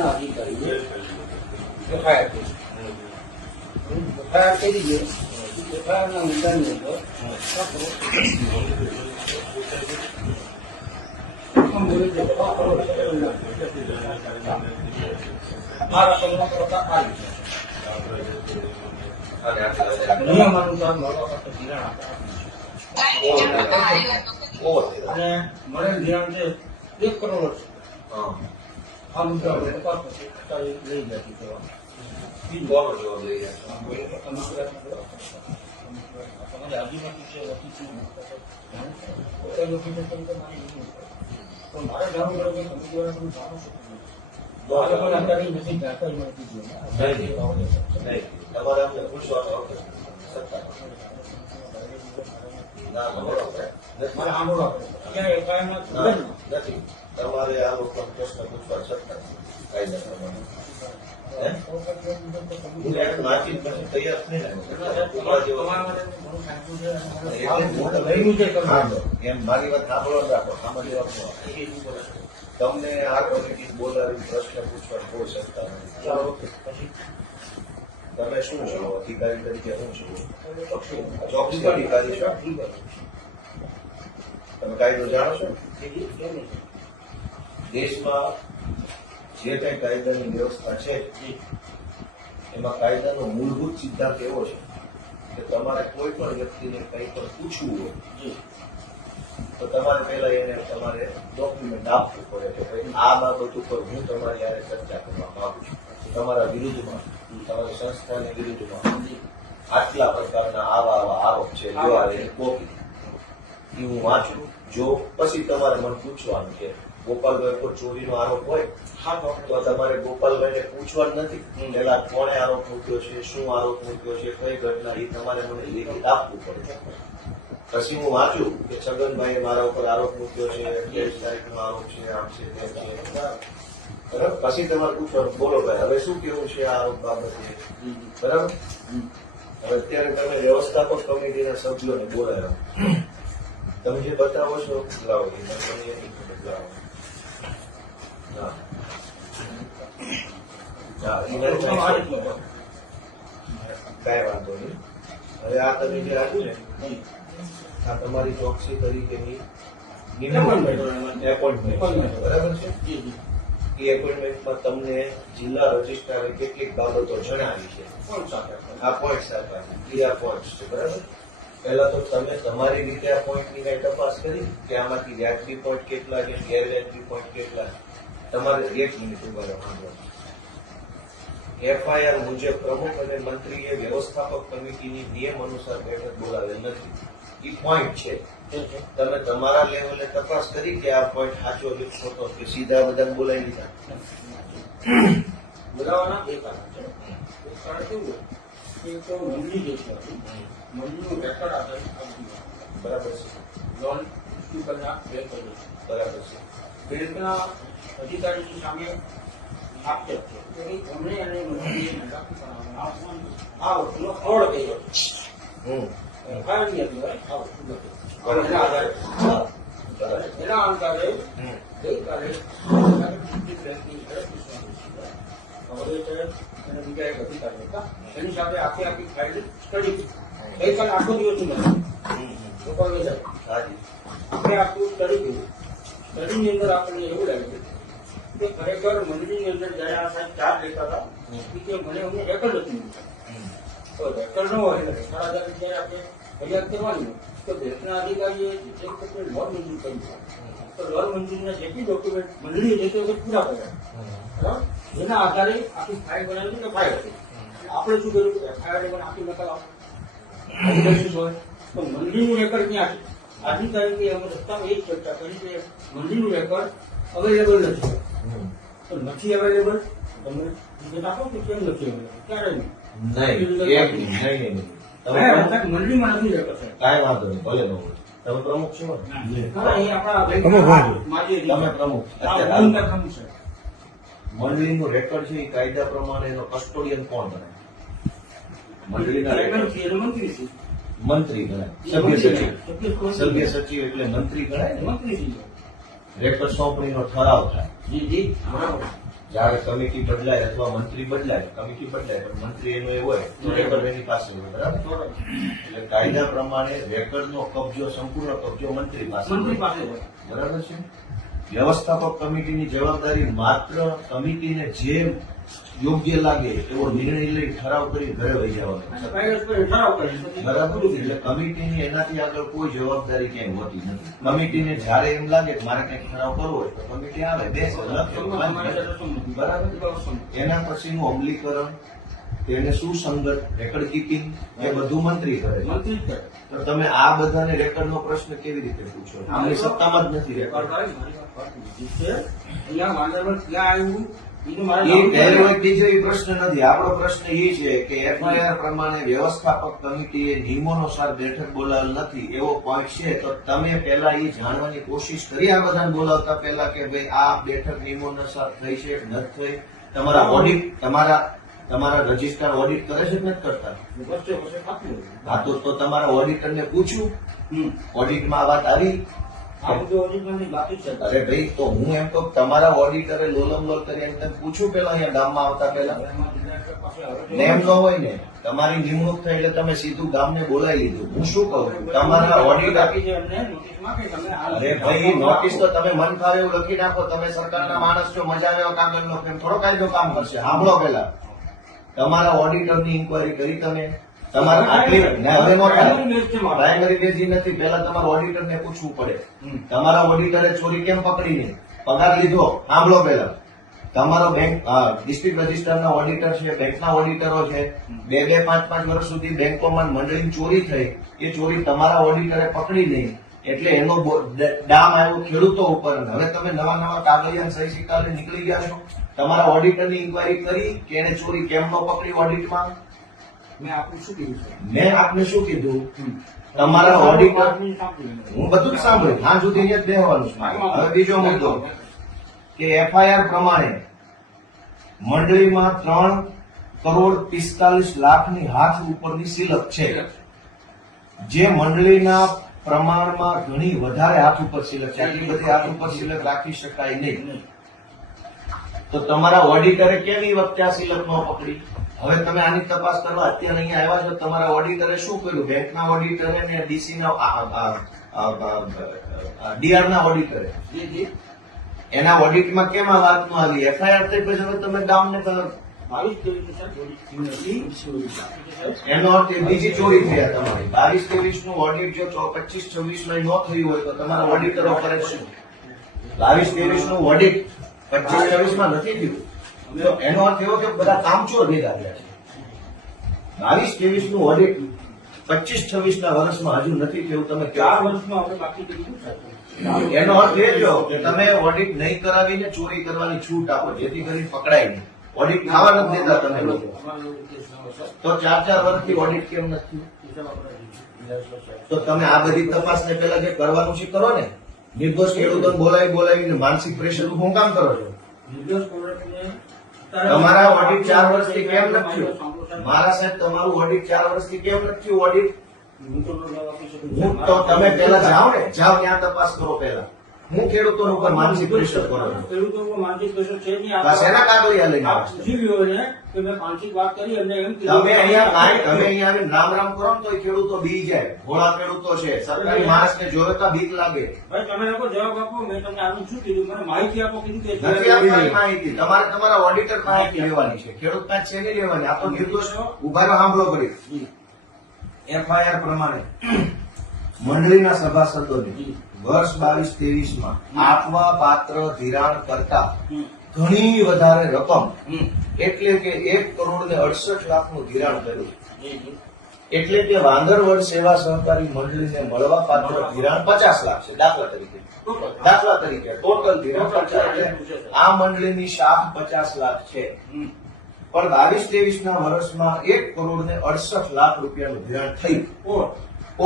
જેલના અધિકારીએ એફઆઈઆર કરી. એફઆઈઆર કરી છે. એફઆઈઆરના મુદ્દાની અંદર આ રકમનો પ્રકાર આવી છે. નિયમ અનુસાર મળવા માટે ધિરાણ અને મળેલ ધિરાણ છે 1 કરોડ છે. આ મુદ્દા તપાસ લઈ જતી કરવાની. તમારે આજીમાંથી છે મારે જાણવું પડે કે તમે દ્વારા તમે જાણો છો નથી તમારે અમને પૂછવાનું નથી. તમારે આ લોકો પ્રશ્ન પૂછવા છતાં કાયદા પ્રમાણે તૈયાર એમ મારી વાત સાંભળવા રાખો. સામાન્ય વાત તમને આ કમિટી બોલાવી પ્રશ્ન પૂછવા કોઈ શકતા નથી. તમે શું છો અધિકારી તરીકે? શું છો? ચોકસી અધિકારી છો? તમે કાયદો જાણો છો? દેશમાં જે કઈ કાયદાની વ્યવસ્થા છે એમાં કાયદાનો મૂળભૂત સિદ્ધાંત એવો છે કે તમારે કોઈ પણ વ્યક્તિને કંઈ પણ પૂછવું હોય તો તમારે પહેલા એને તમારે ડોક્યુમેન્ટ આપવું પડે કે ભાઈ આ બાબત ઉપર હું તમારી યારે ચર્ચા કરવા માંગુ છું. તમારા વિરુદ્ધમાં, તમારી સંસ્થાની વિરુદ્ધમાં આટલા પ્રકારના આવા આરોપ છે, કોપી એ હું વાંચું. જો પછી તમારે મને પૂછવાનું કે ગોપાલભાઈ પર ચોરીનો આરોપ હોય તો તમારે ગોપાલભાઈને પૂછવાનું નથી પેલા કોણે આરોપ મૂક્યો છે, શું આરોપ મૂક્યો છે, કઈ ઘટના, એ તમારે મને લેખિત આપવું પડે. પછી હું વાંચું કે છગનભાઈએ મારા ઉપર આરોપ મૂક્યો છે, 23 તારીખનો આરોપ છે, આમ છે, તેમ છે, બરાબર. પછી તમારે પૂછવાનું બોલો ભાઈ હવે શું કેવું છે આ આરોપ બાબતે, બરાબર. હવે અત્યારે તમે વ્યવસ્થાપક કમિટીના સભ્યોને બોલાવ્યા, તમે જે બતાવો છો લાવો તમે બતાવો. કઈ વાંધો નહીં. હવે આ તમે જે આપ્યું ને આ તમારી ચોકસી તરીકેની એપોઇન્ટમેન્ટ બરાબર છે. એ એપોઇન્ટમેન્ટમાં તમને જિલ્લા રજિસ્ટ્રારે કેટલીક બાબતો જણાવી છે. આ પોઈન્ટ સાથે આ પોઈન્ટ છે બરાબર. પહેલા તો તમે તમારી રીતે આ પોઈન્ટની કઈ તપાસ કરી કે આમાંથી વ્યાજબી પોઈન્ટ કેટલા છે, ગેરવ્યાજબી પોઈન્ટ કેટલા છે. તમારે 1 મિનિટ ઉભા રહેવાનું. એફઆઈઆર મુજબ પ્રમુખ અને મંત્રીએ વ્યવસ્થાપક કમિટીની નિયમ અનુસાર બેઠક બોલાવેલ નથી. એ પોઈન્ટ છે. તમે તમારા લેવલે તપાસ કરી કે આ પોઈન્ટ સાચો છે ખોટો કે સીધા બધા બોલાવી લીધા? બોલાવાના બે કારણ છે. એક કારણ કેવું કે તો મંડળી જે છે મંડળીનું રેકોર્ડ આધારિત બરાબર છે. લોન ઇસ્યુ કરનાર બેંક બરાબર છે. બેંકના અધિકારીની સામે આક્ષેપ છે કે એમણે અને મંત્રીએ આ વસ્તુનો ફ્રોડ કર્યો એના આધારે ગઈકાલે બીજા એક અધિકારી હતા એની સાથે આખી ફાઇલ સ્ટડી ગઈકાલે આખો દિવસ આપણે આખું સ્ટડી કર્યું. સ્ટડીની અંદર આપણને એવું લાગ્યું કે ખરેખર મંડળીની અંદર જયારે આ સાહેબ ચાર્જ લેતા હતા કે મને અમને રેકર્ડ નથી મળ્યું. તો રેકર્ડ ન હોય સારા જયારે આપણે ફરિયાદ કરવાની તો બેંકના અધિકારીએ લોન મંજૂર કરી તો લોન મંજૂરીના જેટલી ડોક્યુમેન્ટ મંડળીએ જે તે પૂરા કર્યા બરાબર. એના આધારે આખી ફાઇલ બનાવી કે ફાઇલ હતી. આપણે શું કર્યું કે એફઆઈઆર પણ આખી નકલ હોય તો મંડળીનું રેકર્ડ ક્યાં છે? આજની તારીખે અમે રસ્તામાં એ જ ચર્ચા કરી કે મંડળીનું રેકર્ડ અવેલેબલ નથી. તો નથી અવેલેબલ તમે વિગત આપો કે કેમ નથી અવેલેબલ? ક્યારે નહીં? મંડળીમાં નથી રેકર્ડ. કાંઈ વાંધો નહીં, ભલે ન હોય. તમે પ્રમુખ છો? તમે પ્રમુખ. મંડળીનું રેકર્ડ છે એ કાયદા પ્રમાણે એનો કસ્ટોડિયન કોણ ગણાય? મંડળીના મંત્રી ગણાય. સભ્ય સચિવ એટલે મંત્રી ગણાય ને. રેકર્ડ સોંપણીનો ઠરાવ થાય. જી જી બરાબર. જયારે કમિટી બદલાય અથવા મંત્રી બદલાય, કમિટી બદલાય પણ મંત્રી એનો એ હોય તો રેકર્ડ એની પાસે હોય. બરાબર. બરાબર. એટલે કાયદા પ્રમાણે રેકર્ડનો કબજો, સંપૂર્ણ કબજો મંત્રી પાસે મંત્રી હોય. પાસે હોય. બરાબર છે. વ્યવસ્થાપક કમિટીની જવાબદારી માત્ર કમિટીને જે યોગ્ય લાગે એવો નિર્ણય લઈ ઠરાવ કરી ઘરે વહી જવાનો. કાયદો પર ઠરાવ કરે છે. બરાબર. એટલે કમિટીની એનાથી આગળ કોઈ જવાબદારી ક્યાંય હોતી નથી. કમિટીને જયારે એમ લાગે કે મારે કંઈક ઠરાવ કરવો હોય તો કમિટી આવે, બેસે, લખે, વાંચે. બરાબર. એના પછીનું અમલીકરણ, તેને સુસંગત રેકર્ડ કીપિંગ એ બધું મંત્રી કરે છે. મંત્રી કરે. તો તમે આ બધાને રેકર્ડનો પ્રશ્ન કેવી રીતે પૂછો? આમની સત્તામાં જ નથી રેકર્ડ. અહીંયા વાંદરવન ક્યાં આવ્યું એનું મારે એ પહેલો એક બીજો એ પ્રશ્ન નથી. આપણો પ્રશ્ન એ છે કે એફઆઈઆર પ્રમાણે વ્યવસ્થાપક કમિટીએ નિયમોનુસાર બેઠક બોલાવેલ નથી એવો પોઈન્ટ છે, તો તમે પહેલા એ જાણવાની કોશિશ કરી આ બધાને બોલાવતા પહેલા કે ભાઈ આ બેઠક નિયમોનુસાર થઈ છે કે નથી થઈ? તમારા ઓડિટ, તમારા રજિસ્ટ્રાર ઓડિટ કરે છે કે નથી કરતા? વચ્ચે વચ્ચે ખાતું હોય. હા, તો તમારા ઓડિટરને પૂછ્યું ઓડિટમાં આ વાત આવી? આ બધું ઓરિજિનલની બાકી છે. અરે ભાઈ, તો હું એમ કહું તમારા ઓડિટરે લોલમ લોલ કરી એમ તમે પૂછ્યું પેલા અહીંયા ગામમાં આવતા પહેલા? એમાં ડિરેક્ટર પાસે આવે છે. ને એમ ન હોય ને, તમારી નિમણૂક થઈ એટલે તમે સીધું ગામને બોલાવી લીધું. હું શું કહું છું, તમારા ઓડિટર, બાકી છે એમને નોટિસમાં કે તમે આ અરે ભાઈ નોટિસ તો તમે મન ફાવે એવું લખી નાખો. તમે સરકારના માણસ છો, મજા આવે એવો કાગળ નો કેમ થોડો કાયદો કામ કરશે? સાંભળો પેલા, તમારા ઓડિટરની ઇન્કવાયરી કરી તમે? તમારે આટલી ને હવે નો થાય. પ્રાઇમરી બેઝ નથી, પેલા તમારા ઓડિટરને પૂછવું પડે. તમારા ઓડિટરે ચોરી કેમ પકડી નહીં? પગાર લીધો? સાંભળો પેલા, તમારો બેંક ડિસ્ટ્રિક્ટ રજિસ્ટરના ઓડિટર છે, બેંકના ઓડિટરો છે, 2-2, 5-5 વર્ષ સુધી બેંકોમાં મંડળીની ચોરી થઈ, એ ચોરી તમારા ઓડિટરે પકડી નહીં એટલે એનો ડામ આવ્યો ખેડૂતો ઉપર. હવે તમે નવા કાગળિયા સહી સિક્કા લઈને નીકળી ગયા છો. તમારા ઓડિટરની ઇન્કવાયરી કરી કે એને ચોરી કેમ ન પકડી ઓડિટમાં? મેં આપનું શું કીધું છે? મેં આપને શું કીધું? તમારા ઓડિટર, હું બધું જ સાંભળ્યું, હા સુધી જ બેહવાનું છે. હવે બીજો મુદ્દો કે એફઆઈઆર પ્રમાણે મંડળીમાં 3,45,00,000ની હાથ ઉપરની સિલક છે, જે મંડળીના પ્રમાણમાં ઘણી વધારે હાથ ઉપર સિલક છે. આટલી બધી હાથ ઉપર સિલક રાખી શકાય નહીં. તો તમારા ઓડિટરે કેમ એ વખતે આ સિલક ન પકડી? હવે તમે આની તપાસ કરવા અત્યારે અહીંયા આવ્યા છો, તમારા ઓડિટરે શું કર્યું? બેંકના ઓડિટરે ને ડીસી ના ડીઆર ના ઓડિટરે એના ઓડિટમાં કેમ આ વાત ન આવી? એફઆઈઆર થઈ પછી હવે તમે ગામને એનો અર્થ એ બીજી ચોરી થયા તમારી. 22-23 નું ઓડિટ જો 25-26 માં ન થયું હોય તો તમારા ઓડિટરો કરે શું? 22-23 નું ઓડિટ 25-26 માં નથી થયું તો એનો અર્થ એવો કે બધા કામચોર ભેગા થયા છે. 22-23 નું ઓડિટ 25-26 ના વર્ષમાં હજુ નથી થયું. તમે 4 વર્ષમાં આપણે બાકી કર્યું છે. એનો અર્થ એ થયો કે તમે ઓડિટ નહીં કરાવીને ચોરી કરવાની છૂટ આપો, જેથી કરી પકડાય નહીં. ઓડિટ થવા નથી દેતા તમે લોકો. તો 4-4 વર્ષથી ઓડિટ કેમ નથી? તો તમે આ બધી તપાસને પેલા જે કરવાનું છે કરો ને. નિર્દોષ ખેડૂતોને બોલાવીને માનસિક પ્રેશર હું કામ કરો છો? તમારા ઓડિટ 4 વર્ષથી કેમ નથી થયું? મારા સાહેબ, તમારું ઓડિટ 4 વર્ષથી કેમ નથી થયું? ઓડિટ હું તો તમે પેલા જાઓ ને, જાઓ ત્યાં તપાસ કરો પેલા. હું ખેડૂતો ઉપર માનસિક પ્રેશર કરો છો? ખેડૂતો ઉપર માનસિક પ્રેશર છે નહીં. બસ એના કાગળિયા લઈને આવો છો. પૂછી લ્યો એને કે મેં માનસિક વાત કરી એમને એમ તમે અહીંયા આવીને રામ રામ કરો ને તો ખેડૂતો બી જાય. ભોળા ખેડૂતો છે, સરકારી માણસને જોતા બીક લાગે. ભાઈ તમે લોકો જવાબ આપો. મેં તમને આનું શું કીધું? મને માહિતી આપો. કીધું કે નથી આપવાની માહિતી. તમારે તમારા ઓડિટર માહિતી લેવાની છે, ખેડૂત પાસે છે નહીં લેવાની. આ તો નિર્દોષ ઉભા રહો, સાંભળો કરી. એફઆઈઆર પ્રમાણે મંડળીના સભાસદોની વર્ષ 22-23 માં આપવા પાત્ર ધિરાણ કરતા ઘણી વધારે રકમ એટલે કે 1,68,00,000 નું ધિરાણ કર્યું. એટલે કે વાંદરવડ સેવા સહકારી મંડળીને મળવા પાત્ર ધિરાણ 50 લાખ છે. દાખલા તરીકે ટોટલ ધિરાણ 50. એટલે આ મંડળીની શાખ 50 લાખ છે. પણ 22-23 ના વર્ષમાં 1,68,00,000 રૂપિયાનું ધિરાણ થયું.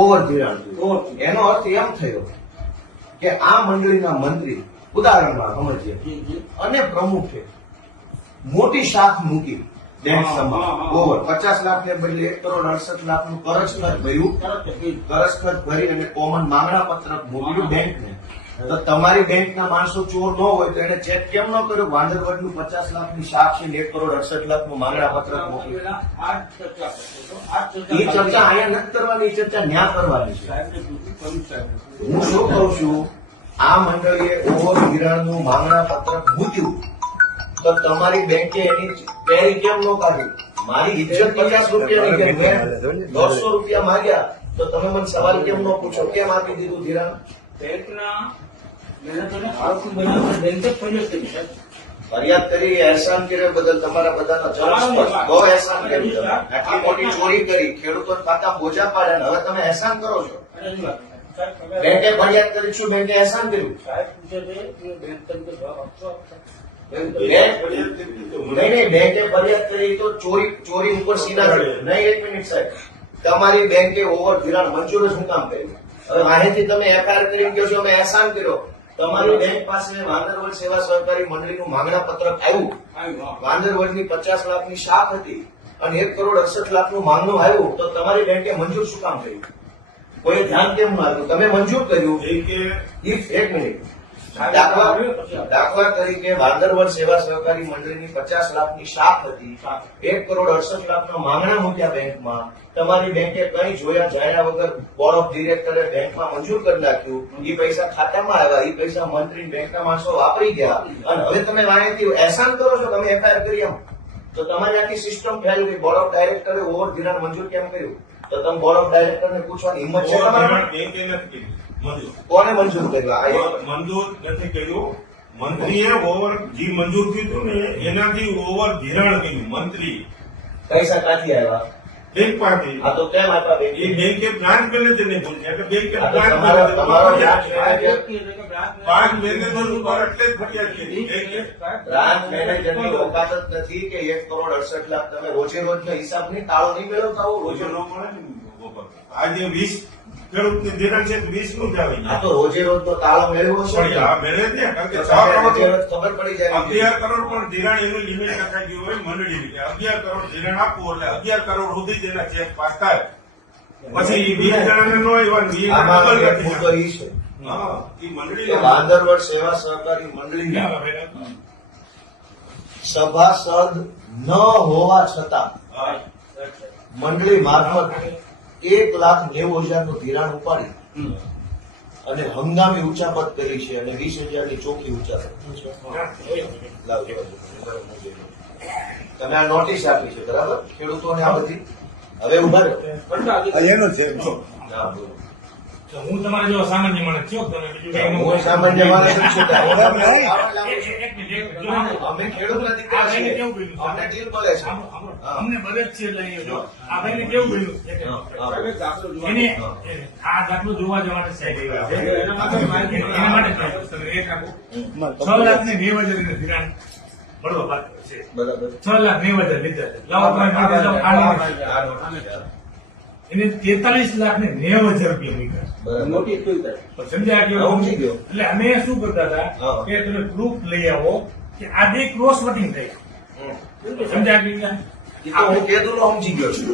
ઓવર ધિરાણ થયું. એનો અર્થ એમ થયો કે આ મંડળીના મંત્રી, ઉદાહરણમાં સમજીએ, અને પ્રમુખે મોટી શાખ મૂકી બેંકમાં ઓવર 50 લાખ ને બદલે 1,68,00,000 નું કરજ ખર્ચ ભર્યું. કરજ ખર્ચ ભરી અને કોમન માંગણા પત્રક મોકલ્યું બેંકને તો તમારી બેંકના માણસો ચોર ન હોય તો એને ચેક કેમ ન કર્યો? વાંદરવડનું 50 લાખની શાક છે, 1,68,00,000 મામલા પત્રક મોકલ્યું. પેલા આ ચર્ચા કરતો હતો. આ એ ચર્ચા અહીંયા નથી કરવાની, એ ચર્ચા ન્યા કરવાની છે. સાહેબને પૂછ્યું, કયું સાહેબને પૂછ્યું? હું શું કહું છું, આ મંડળીએ ઓવર ધિરાણનું માંગણા પત્રક મૂક્યું તો તમારી બેંકે એની પેરી કેમ ન કાઢી? મારી ઇજ્જત 50 રૂપિયાની કે મેં 150 રૂપિયા માંગ્યા તો તમે મને સવાલ કેમ ન પૂછો? કેમ આપી દીધું ધિરાણ? બેંકના મહેનતોને આરોપી બનાવવા બેંકે ફરિયાદ કરી સાહેબ. ફરિયાદ કરી, અહેસાન કર્યા બદલ તમારા બધાનો જવાબ બહુ અહેસાન કર્યું તમે. આટલી મોટી ચોરી કરી, ખેડૂતો ખાતા બોજા પાડ્યા અને હવે તમે અહેસાન કરો છો. અને એની વાત સાહેબ, તમે- બેંકે ફરિયાદ કરી છું, બેંકે અહેસાન કર્યું. સાહેબ પૂછે છે કે બેંક તરીકે જવાબ આપશો? નહીં, બેંકે ફરિયાદ કરી તો ચોરી ઉપર સીધા નહીં. એક મિનિટ સાહેબ, તમારી બેંકે ઓવર ધિરાણ મંજૂર જ હું કામ કર્યું? હવે અહીંથી તમે એફઆઈઆર કરી કહો છો અમે અહેસાન કર્યો. તમારી બેંક પાસે વાંદરવડ સેવા સહકારી મંડળીનું માંગણા પત્રક આવ્યું. વાંદરવડની 50 લાખની શાખ હતી અને 1,68,00,000 માંગણું આવ્યું તો તમારી બેંકે મંજૂર શું કામ કર્યું? કોઈ ધ્યાન કેમ ન આવ્યું? તમે મંજૂર કર્યું. એક મિનિટ, દાખલા તરીકે વાંદરવડ સેવા સહકારી મંડળીની 50 લાખની શાખ હતી, 1,68,00,000 માંગણા મૂક્યા બેંકમાં. તમારી બેંકે કઈ જોયા જાણ્યા વગર બોર્ડ ઓફ ડિરેક્ટરે બેંકમાં મંજૂર કરી નાખ્યું. એ પૈસા ખાતામાં આવ્યા, એ પૈસા મંત્રી બેંકના માણસો વાપરી ગયા અને હવે તમે વાંચી અહેસાન કરો છો. તમે એફઆઈઆર કરી એમ તો તમારી આખી સિસ્ટમ ફેલ ગઈ. બોર્ડ ઓફ ડાયરેક્ટરે ઓવર ધિરાણ મંજૂર કેમ કર્યું? તો તમે બોર્ડ ઓફ ડાયરેક્ટરને પૂછવાની હિંમત છે તમારી? કોને મંજૂર કર્યું? મંજૂર નથી કર્યું. મંત્રીએ ઓવર જે મંજૂર થયું હતું ને એનાથી ઓવર ધિરાણ કર્યું મંત્રી પૈસા ક્યાંથી આવ્યા? બેંક પાસેથી. આ તો કેમ આપ્યા બેંકે? એ બેંકે બ્રાન્ચ મેનેજરને પૂછ્યા એટલે બેંકે આ તો બ્રાન્ચ તમારો બ્રાન્ચ મેનેજર ઉપર એટલે જ ફરિયાદ કરી બેંકે. મેનેજરની ઓકાત જ નથી કે 1,68,00,000 તમે રોજે રોજનો હિસાબ નહીં, તાળો નહીં મેળવતા હો રોજે રોજો ન મળે ને ઉપર. આજે 20 ખેડૂતને ધિરાણ છે 20 નું જ આવી આ તો રોજે રોજનો તાળો મેળવ્યો છે પણ આ મેળે જ ને કારણ કે તો 6 તમને રોજે કરોડ રોજ ખબર પડી જાય 11 કરોડ પણ ધિરાણ એનું લિમિટ લખાઈ ગયું હોય મંડળી કે 11 કરોડ ધિરાણ આપવું એટલે 11 કરોડ સુધી જ એના ચેક પાસ થાય. પછી 20 જણાને નો આવ્યા 20 આમાં ડબલ એક કરી મુદ્દો ઈ છે હા એ મંડળી કે વાંદરવડ સેવા સહકારી મંડળીના સભાસદ ન હોવા છતાં મંડળી મારફત 1,90,000 નું ધિરાણ ઉપાડી અને હંગામી ઉચાપત કરી છે અને 20,000 ની ચોખ્ખી ઉચાપત. લાવજો. તમે આ નોટિસ આપી છે બરાબર ખેડૂતોને આ બધી? હવે ઉભા રહો. હા, બોલો. હું તમારે જો સામાન્ય માણસ છો તમે બીજું કઈ હું સામાન્ય માણસ જ છું. અમે અમે ખેડૂતના દીકરા છીએ. અમને ડીલ મળે છે. અમને બધે જ છે એટલે અહીંયા જો આ ભાઈને કેવું બન્યું સાહેબ, એક દાખલો જોવા- એને આ દાખલો જોવા જવા સાહેબ આવ્યા છે. એના માટે માહિતી એના માટે તમે એક આપો 6,90,000 ધિરાણ મળવા પાત્ર છે. બરાબર. 6,90,000 લીધા છે. લાવો તમે માટે જાઓ, આ નોટિસ. આ નોટિસ છે. એને 43,90,000 રૂપિયા મૂક્યા. બરાબર. નોટિસ જોઈ સાહેબ. પણ સમજ્યા કે હા, સમજી ગયો. એટલે અમે શું કરતા હતા હા. કે તમે પ્રૂફ લઈ આવો કે આ બે ક્રોસ વોટિંગ થઈ સમજ્યા કે નહીં? ઈ તો હું કીધું નો સમજી ગયો છું.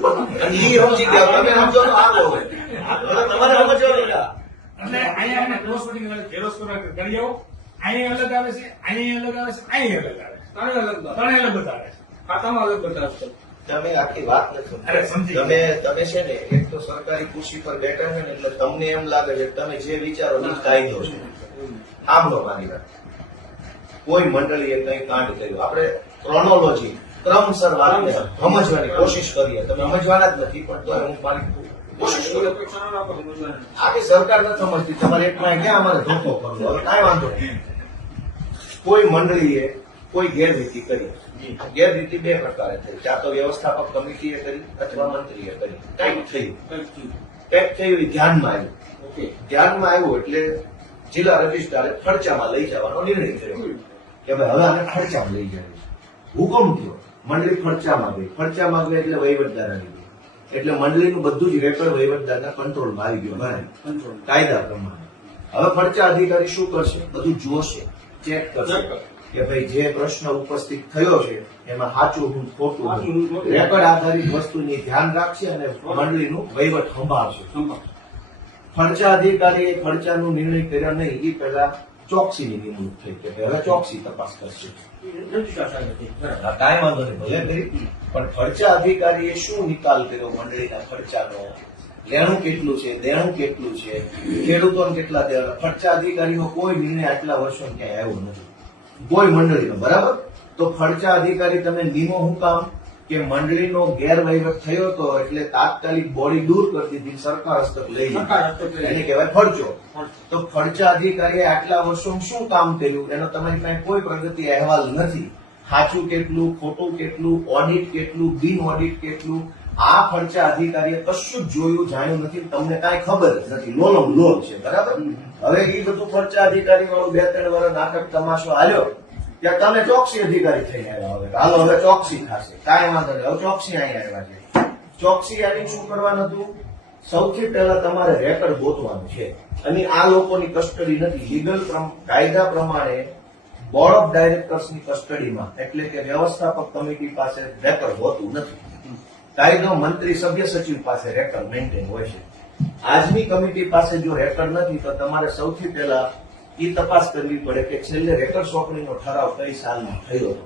અને ઈ સમજી ગયો. તમે સમજો તો આગળ હોય. હવે તમારે સમજવાનું છે. એટલે અહીંયા એને ક્રોસ વોટિંગ ઝેરોસ કરી આવો. અહીંયા અલગ આવે છે, અહીંયા અલગ આવે છે, અહીંયા અલગ આવે છે. ત્રણેય અલગ બતાવે. ત્રણે અલગ બતાવે છે. ખાતામાં અલગ બતાવશે. તમે આખી વાત નથી અરે, સમજી તમે તમે છે ને એક તો સરકારી ખુરશી પર બેઠા છે ને એટલે તમને એમ લાગે છે કે તમે જે વિચારો એ જ કાયદો છે. સાંભળો મારી વાત. કોઈ મંડળીએ કઈ કાંડ કર્યું આપણે ક્રોનોલોજી ક્રમસર વાતને સમજવાની કોશિશ કરીએ. તમે સમજવાના જ નથી પણ તો હું મારી કોશિશ એવી કરું. અપેક્ષા ન રાખો સમજવાની. આખી સરકાર નથી સમજતી. તમારે એકમાં ક્યાં અમારે ધોકો કરવો? હવે કાંઈ વાંધો નહીં. કોઈ મંડળીએ કોઈ ગેરરીતિ કરી. ગેરરીતિ બે પ્રકારે થઈ. કાં તો વ્યવસ્થાપક કમિટીએ કરી અથવા મંત્રીએ કરી. કંઈક થયું. કંઈક થયું એ ધ્યાનમાં આવ્યું. ઓકે. ધ્યાનમાં આવ્યું એટલે જિલ્લા રજિસ્ટ્રારે ખર્ચામાં લઈ જવાનો નિર્ણય કર્યો કે ભાઈ હવે આને ખર્ચામાં લઈ જાય. હુકમ થયો મંડળી ખર્ચામાં ગઈ. ખર્ચામાં ગઈ એટલે વહીવટદાર આવી ગઈ. એટલે મંડળીનું બધું જ રેકર્ડ વહીવટદારના કંટ્રોલમાં આવી ગયું ભરાય કંટ્રોલ. કાયદા પ્રમાણે. હવે ખર્ચા અધિકારી શું કરશે? બધું જોશે, ચેક કરશે કે ભાઈ જે પ્રશ્ન ઉપસ્થિત થયો છે એમાં સાચું હું ખોટું હું. રેકર્ડ આધારિત વસ્તુની ધ્યાન રાખશે અને મંડળીનું વહીવટ સંભાળશે. સંભાળ. ખર્ચા અધિકારીએ ખર્ચાનો નિર્ણય કર્યા નહીં એ પહેલા ચોકસીની નિમણૂક થઈ કે હવે ચોકસી તપાસ કરશે. રજૂ સાહેબ હતી. બરાબર. આ કાંઈ વાંધો નહીં, ભલે કરી, પણ ખર્ચા અધિકારીએ શું નિકાલ કર્યો મંડળીના ખર્ચાનો? લેણું કેટલું છે, દેણું કેટલું છે, ખેડૂતોને કેટલા દેવા? ખર્ચા અધિકારીનો કોઈ નિર્ણય આટલા વર્ષો ક્યાંય આવ્યો નથી કોઈ મંડળીનો. બરાબર? તો ખર્ચા અધિકારી તમે નિમો હું કામ કે મંડળીનો ગેરવહીવટ થયો હતો એટલે તાત્કાલિક બોડી દૂર કરી દીધી, સરકાર હસ્તક લઈ સરકાર હસ્તક લીધી, લઈ એને કહેવાય ખર્ચો. તો ખર્ચા અધિકારીએ આટલા વર્ષોમાં શું કામ કર્યું એનો તમારી પાસે કોઈ પ્રગતિ અહેવાલ નથી. સાચું કેટલું, ખોટું કેટલું, ઓડિટ કેટલું, બિન ઓડિટ કેટલું, આ ખર્ચા અધિકારીએ કશું જ જોયું જાણ્યું નથી, તમને કાંઈ ખબર જ નથી. લોનો લોન છે. બરાબર? હવે એ બધું ખર્ચા અધિકારી વાળું 2-3 વર્ષ નાટક તમાશો હાલ્યો ત્યાં તમે ચોકસી અધિકારી થઈને આવ્યા. હવે હાલો હવે ચોકસી થશે, કાંઈ વાંધો નહીં, હવે ચોકસી અહીંયા આવ્યા છે. ચોકસી આવીને શું કરવાનું હતું? સૌથી પહેલા તમારે રેકર્ડ ગોતવાનું છે અને આ લોકોની કસ્ટડી નથી. લીગલ કાયદા પ્રમાણે બોર્ડ ઓફ ડાયરેક્ટર્સની કસ્ટડીમાં એટલે કે વ્યવસ્થાપક કમિટી પાસે રેકર્ડ હોતું નથી. કાયદો મંત્રી સભ્ય સચિવ પાસે રેકર્ડ મેન્ટેન હોય છે. આજની કમિટી પાસે જો રેકર્ડ નથી તો તમારે સૌથી પહેલા એ તપાસ કરવી પડે કે છેલ્લે રેકર્ડ સોંપણીનો ઠરાવ કઈ સાલમાં થયો હતો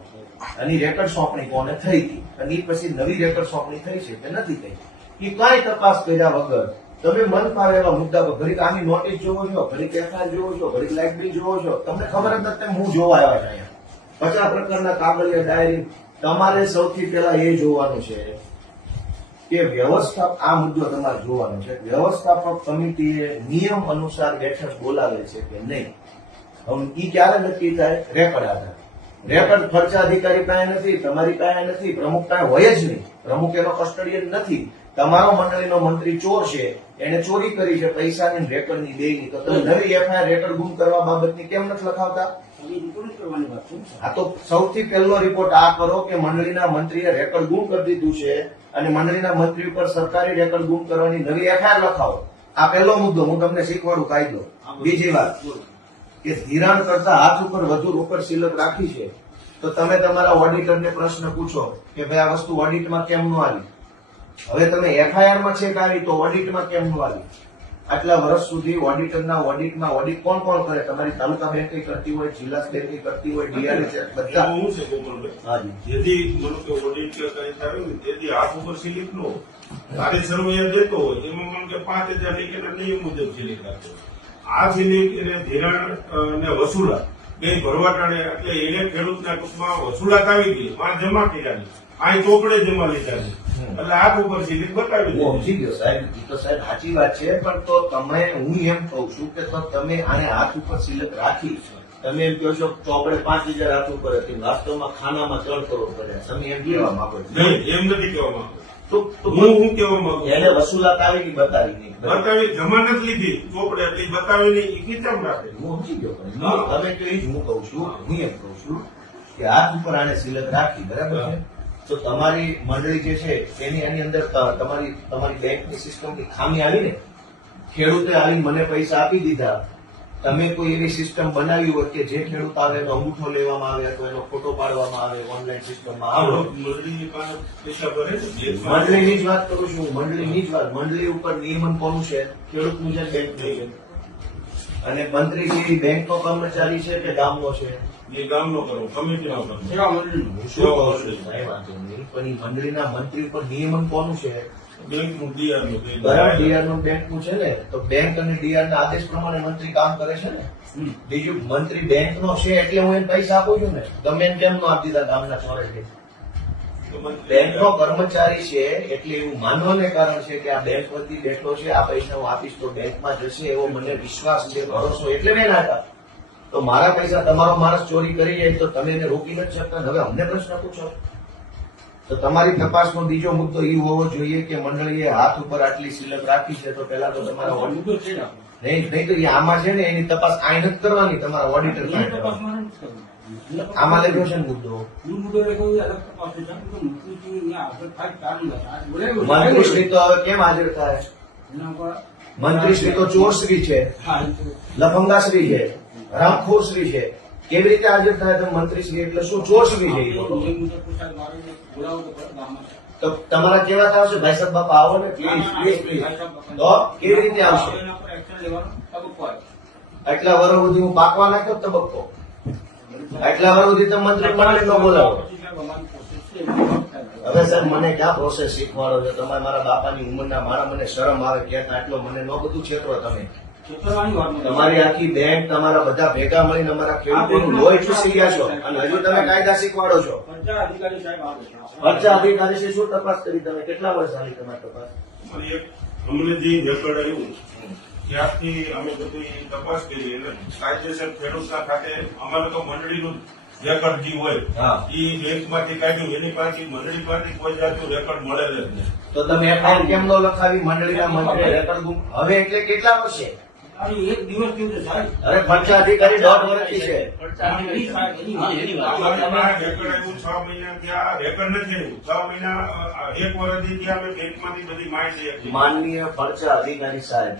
અને રેકર્ડ સોંપણી કોને થઈ હતી અને એ પછી નવી રેકર્ડ સોંપણી થઈ છે કે નથી થઈ. એ કાંઈ તપાસ કર્યા વગર તમે મન ફાવે એવા મુદ્દા પર ઘડીક આની નોટિસ જોવો છો, ઘડીક એફઆઈઆર જોવો છો, ઘડીક લાઇટ બિલ જોવો છો, તમને ખબર જ નથી હું જોવા આવ્યા છે અહીંયા 50 પ્રકારના કાગળિયા ડાયરી. તમારે સૌથી પહેલા એ જોવાનું છે કે આ મુદ્દો તમારે જોવાનો છે. વ્યવસ્થાપક કમિટીએ નિયમ અનુસાર બેઠક બોલાવે છે કે નહીં. હવે ઈ ક્યારે નક્કી થાય? રેકર્ડ આધાર. રેકર્ડ ખર્ચા અધિકારી પાસે નથી, તમારી પાસે નથી, પ્રમુખ પાસે હોય જ નહીં. પ્રમુખ એનો કસ્ટડિયન નથી. તમારો મંડળીનો મંત્રી ચોર છે, એને ચોરી કરી છે પૈસાની રેકર્ડની દેની, તો તમે નવી એફઆઈઆર રેકર્ડ ગુમ કરવા બાબતની કેમ નથી લખાવતા? કરવાની વાત છે. આ તો સૌથી પહેલો રિપોર્ટ આ કરો કે મંડળીના મંત્રીએ રેકર્ડ ગુમ કરી દીધું છે અને મંડળીના મંત્રી ઉપર સરકારી રેકર્ડ ગુમ કરવાની નવી એફઆઈઆર લખાવો. આ પહેલો મુદ્દો. હું તમને શીખવાડું કાયદો. બીજી વાત કે ધિરાણ કરતા હાથ ઉપર વધુ રોકડ સિલક રાખી છે તો તમે તમારા ઓડિટરને પ્રશ્ન પૂછો કે ભાઈ આ વસ્તુ ઓડિટમાં કેમ ન આવી? હવે તમે એફઆઈઆરમાં ચેક આવી તો ઓડિટમાં કેમ ન આવી? આટલા વર્ષ સુધી ઓડિટરના ઓડિટમાં ઓડિટ કોણ કોણ કરે? તમારી તાલુકા બેંક કરતી હોય, જિલ્લા બેંક કરતી હોય, ડીઆરએસ બધા. હું છે ગોપાલભાઈ, હાજી. જેથી મને કે ઓડિટ કે કંઈ થયું ને તેથી હાથ ઉપર સિલિપ નો તારે સર્વે દેતો હોય એમાં મને કે 5000 ની કે નિયમ મુજબ સિલિપ રાખે. આ સિલિપ એને ધિરાણ ને વસૂલાત બે ભરવાટાણે એટલે એને ખેડૂતના ટૂંકમાં વસૂલાત આવી ગઈ, માં જમા કર્યાની, આ ચોપડે જમા લીધાની, એટલે હાથ ઉપર સિલિપ બતાવી હું દીધી. સમજી ગયો સાહેબ, એ તો સાહેબ સાચી વાત છે, પણ તો તમે હું એમ કહું છું કે તો તમે આને હાથ ઉપર સિલક રાખી. તમે એમ કહો છો ચોપડે 5000 હાથ ઉપર હતી, વાસ્તવમાં ખાનામાં 3 કરોડ પડ્યા. તમે એમ કહેવા માંગો છો? નહીં, એમ નથી કહેવા માંગુ. તો હું કહેવા માંગુ એને વસૂલાત આવી કે બતાવી નહીં? બતાવી જમાનત લીધી ચોપડે એટલી બતાવી નહીં એ કેમ રાખે? હું સમજી ગયો, પણ તમે કહો એ જ હું કહું છું. હું એમ કહું છું કે હાથ ઉપર આને સિલક રાખી, બરાબર છે? તો તમારી મંડળી જે છે એની અંદર તમારી બેંકની સિસ્ટમની ખામી આવી ને, ખેડૂતે આવીને મને પૈસા આપી દીધા, તમે કોઈ એવી સિસ્ટમ બનાવી હોય કે જે ખેડૂત આવે એનો અંગૂઠો લેવામાં આવે અથવા એનો ફોટો પાડવામાં આવે ઓનલાઈન સિસ્ટમમાં આવે. મંડળીની પાસે પૈસા ભરે છે. મંડળીની જ વાત કરું છું, મંડળીની જ વાત. મંડળી ઉપર નિયમન કોનું છે? ખેડૂતનું છે, બેંકનું છે. અને મંત્રી જે બેંકનો કર્મચારી છે કે ગામનો છે? એ ગામનો કરો, કમિટીનો કરો. સેવા મંડળીનું. હું શું કહું છું? કાંઈ વાંધો નહીં, પણ એ મંડળીના મંત્રી ઉપર નિયમન કોનું છે? બેંકનું ડીઆરનું બેંક. બરાબર, ડીઆરનું બેંકનું છે ને, તો બેંક અને ડીઆર ના આદેશ પ્રમાણે મંત્રી કામ કરે છે ને. બીજું મંત્રી બેંકનો છે એટલે હું એને પૈસા આપું છું ને. ગમે એને કેમ નો આપી દીધા ગામના ચોરે? બેંકનો કર્મચારી છે એટલે એવું માનવાને કારણ છે કે આ બેંક વતી બેઠો છે, આ પૈસા હું આપીશ તો બેંકમાં જશે એવો મને વિશ્વાસ છે, ભરોસો, એટલે મેં ના આપ્યા. તો મારા પૈસા તમારો માણસ ચોરી કરી જાય તો તમે એને રોકી નથી શકતા. હવે અમને પ્રશ્ન પૂછો. તો તમારી તપાસનો બીજો મુદ્દો એ હોવો જોઈએ કે મંડળીએ હાથ ઉપર આટલી સિલક રાખી છે તો પેલા તો તમારા આ મુદ્દો છે ને આપણો. નહીં તો એ આમાં છે ને એની તપાસ આ નથી કરવાની, તમારા ઓડિટર એની પાસે તપાસમાં કરવાની. નથી કરવું. આમાં લખ્યો છે ને મુદ્દો. હું મુદ્દો એટલે કહું અલગ તપાસ છે. કારણ કે મુખ્યમંત્રી અહીંયા આગળ થાય ચાલુ નથી. આ બોલાવ્યો. મંત્રીશ્રી તો હવે કેમ હાજર થાય? એના પર મંત્રીશ્રી તો ચોરશ્રી છે, હા, એ તો લફંગાશ્રી છે, હરામખોરશ્રી છે. કેવી રીતે હાજર થાય તમે મંત્રી શ્રી એટલે શું ચોસવી છે એ લોકો? એ મુજબ તો સાહેબ મારે બોલાવવું તો પડે ગામમાં. તો તમારા કેવા આવશે ભાઈ સાહેબ બાપા આવો ને પ્લીઝ પ્લીઝ પ્લીઝ. તો કેવી રીતે આવશે? એના પર એક્શન લેવાનો તબક્કો આવે. આટલા વર્ષ સુધી હું પાકવા નાખ્યો તબક્કો. આટલા વર્ષ સુધી તમે મંત્રી મંડળી ન બોલાવો. પછી સાહેબ અમારી કોશિશ છે એવી થાય. હવે સર મને ક્યાં પ્રોસેસ શીખવાડો છો તમે? મારા બાપાની ઉંમરના મારા મને શરમ આવે ક્યાંક આટલો મને ન બધું છેતરો તમે. છેતરવાની વાત નથી. તમારી આખી બેંક તમારા બધા ભેગા મળીને અમારા ખેડૂતોનું લોહી ચૂસી ગયા છો અને હજુ તમે કાયદા શીખવાડો છો. પંચાયત અધિકારી સાહેબ આવે છે. ખર્ચા અધિકારી છે શું તપાસ કરી તમે? કેટલા વર્ષ ચાલી તમારી તપાસ? અને એક અમને જે રેકોર્ડ આવ્યું ત્યારથી અમે બધી તપાસ કરી એટલે કાયદેસર ખેડૂતના ખાતે અમારે તો મંડળીનું રેકોર્ડ જે હોય હા. એ બેંકમાંથી કાઢ્યું એની પાસે મંડળી પાસે કોઈ જાતનું રેકોર્ડ મળે જ નહીં. તો તમે એફઆઈઆર કેમ ન લખાવી? મંડળીના મંત્રી રેકર્ડ ગુમ હવે એટલે કેટલા વર્ષે? અને એક દિવસ કેવું છે સાહેબ? અરે ખર્ચા અધિકારી 1.5 વર્ષથી છે. એની સાહેબ, એની વાત. અમારે પાસે રેકોર્ડ આવ્યું 6 મહિના ત્યાં રેકોર્ડ નથી આવ્યું 6 મહિના 1 વર્ષથી ત્યાં અમે બેંકમાંથી બધી માહિતી આપી. માનનીય ખર્ચા અધિકારી સાહેબ,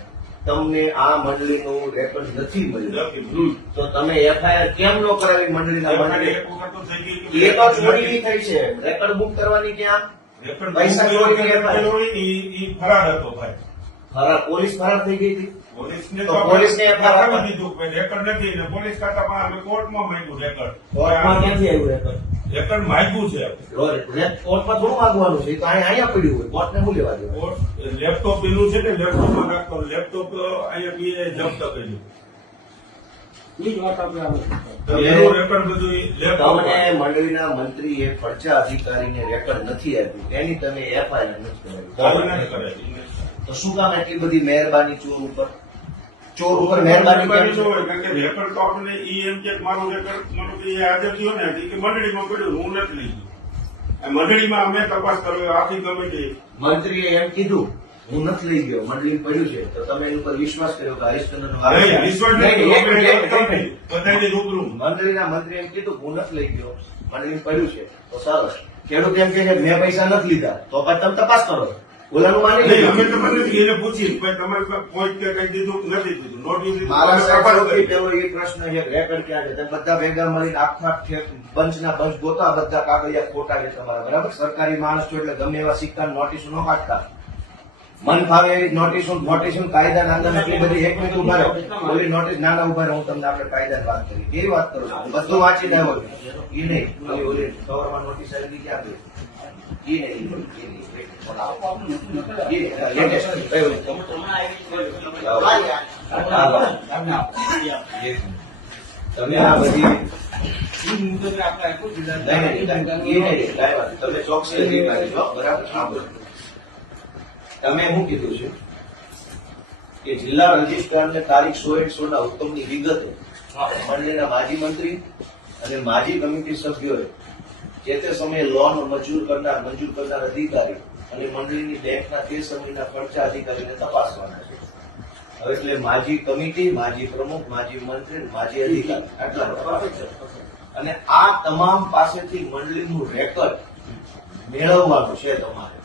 તમને આ મંડળીનું રેકર્ડ નથી મળ્યું નથી. તો તમે એફઆઈઆર કેમ ન કરાવી મંડળીના મંડળી? એક વખત તો થઈ ગઈ એ તો ચોરી થઈ છે. રેકર્ડ બુક કરવાની ક્યાં? રેકોર્ડ પૈસા ચોરીની રેકોર્ડ હોય ને ઈ ફરાર હતો ભાઈ. ફરાર પોલીસ ફરાર થઈ ગઈ હતી. પોલીસને તો પોલીસને FIR આપી દીધું કે રેકોર્ડ નથી ને પોલીસ ખાતામાં અમે કોર્ટમાં માંગ્યું રેકોર્ડ. કોર્ટમાં ક્યાંથી આવ્યું રેકર્ડ? રેકોર્ડ માંગ્યું છે. કોર્ટમાં થોડું માંગવાનું છે? એ તો અહીંયા પડ્યું હોય. કોર્ટને શું લેવા દેવાનું? કોર્ટ લેપટોપ એનું છે ને લેપટોપમાં નાખતો લેપટોપ અહીંયા બી જપ્ત કર્યું. એ જ વાત આપણે આવે છે. તો એનું રેકોર્ડ બધું લેપટોપ તમને મંડળીના મંત્રીએ ખર્ચા અધિકારીને રેકર્ડ નથી આપ્યું એની તમે એફઆઈઆર નથી કરાવી. તો શું કામ એટલી બધી મહેરબાની ચોર ઉપર? ચોર ઉપર મહેરબાની કેમ છે? કારણ કે રેકોર્ડ તો આપણને ઈ એમ કે મારું રેકોર્ડ મારું કે હાજર થયો ને એ કે મંડળીમાં પડ્યું હું નથી લઈ ગયો. આ મંડળીમાં અમે તપાસ કર્યો આખી કમિટી મંત્રીએ એમ કીધું હું નથી લઈ ગયો, મંડળી પડ્યું છે. તો તમે એની ઉપર વિશ્વાસ કર્યો કે હરીશચંદ્રનો નહીં, રિશ્વત નહીં, નથી. એક મિનિટ, એક મિનિટ. બધાની રૂબરૂ મંત્રીના મંત્રી એમ કીધું હું નથી લઈ ગયો, મંડળી પડ્યું છે. તો સરસ. ખેડૂત એમ કહે છે મેં પૈસા નથી લીધા, તો પછી તમે તપાસ કરો. ઓલાનું માની નહીં, અમે લીધું. તમને એને પૂછી ભાઈ તમારે પોઈન્ટ કે કઈ દીધું કે નથી દીધું નોટિસ દીધું મારા અમે સાહેબ તપાસ સૌથી કરી. પહેલો એ પ્રશ્ન છે રેકર્ડ ક્યાં છે? તમે બધા ભેગા મળીને આખા બંચના બંચ ગોતા, બધા કાગળિયા ખોટા છે તમારા, બરાબર? સરકારી માણસ છો એટલે ગમે એવા સિક્કા નોટિસો ન કાઢતા. મન ફાવે એવી નોટિસો કાયદાના અંદર એટલી બધી એક મિનિટ ઉભા રહો. ઓલી નોટિસ નાના ઉભા રહો, હું તમને આપણે કાયદાની વાત કરી. કેવી વાત કરું છું? બધું વાંચી આવ્યો છું. એ નહીં, ઓલી કવરમાં નોટિસ આવેલી ક્યાં ગઈ? એ નહીં, એ નહીં. તમે આ બધી એ મુજબ આપણે આપ્યું જ નહીં, તમે ચોકસી અધિકારી છો, બરાબર? હા, બોલો. તમે શું કીધું છે કે જિલ્લા રજિસ્ટ્રારને તારીખ 16/16 ના હુકમની વિગતે મંડળીના માજી મંત્રી અને માજી કમિટી સભ્યોએ જે તે સમયે લોન મંજૂર કરનાર અધિકારી અને મંડળીની બેંકના તે સમયના ખર્ચા અધિકારીને તપાસવાના છે. હવે એટલે માજી કમિટી, માજી પ્રમુખ, માજી મંત્રી, માજી અધિકારી આટલા તપાસ છે. અને આ તમામ પાસેથી મંડળીનું રેકર્ડ મેળવવાનું છે તમારે,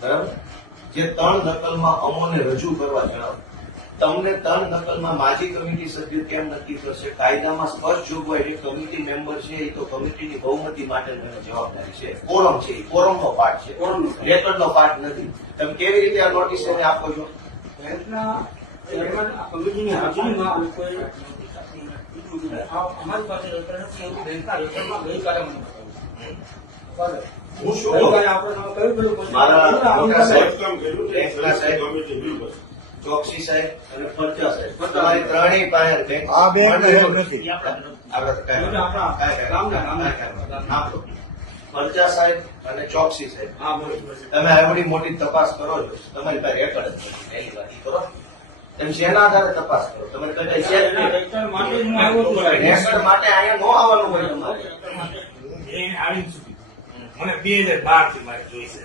બરાબર? જે 3 નકલમાં અમોને રજૂ કરવા જણાવો. તમને 3 નકલમાં માજી કમિટી સભ્ય કેમ નક્કી કરશે? કાયદામાં સ્પષ્ટ જોગવાઈ છે કમિટી મેમ્બર છે એ તો કમિટીની બહુમતી માટે જવાબદારી છે. કોરમ છે, એ કોરમનો પાર્ટ છે, રેકર્ડનો પાર્ટ નથી. તમે કેવી રીતે આ નોટિસ એને આપો છો? બેંકના ચેરમેન આ કમિટીની હાજરીમાં આ લોકોએ અમારી પાસે રેકર્ડ નથી એવું બેંકના રેકર્ડમાં ગઈકાલે મને બતાવ્યું. હું શું ગઈકાલે કહું? આપણે તમે કહ્યું પેલું પછી મારા મોટા સાહેબ, કામ કર્યું છે. બેંકના સાહેબ, કમિટી બિલ ચોકસી સાહેબ અને ફરજા સાહેબ, તમારી ત્રણેય પાસે બેંક આ બેંક હેડ નથી. આપણે ફરજા સાહેબ અને ચોકસી સાહેબ, હા બોલો. તમે આવડી મોટી તપાસ કરો છો, તમારી પાસે રેકર્ડ જ નથી. એની વાત કરો. તમે શેના આધારે તપાસ કરો? તમારે કઈ છે જ નહીં. રેકર્ડ માટે જ હું આવ્યો છું સાહેબ. રેકર્ડ માટે અહીંયા નો આવવાનું હોય તમારે. એ આવી ચૂકી મને 2012 થી મારે જોઈ છે.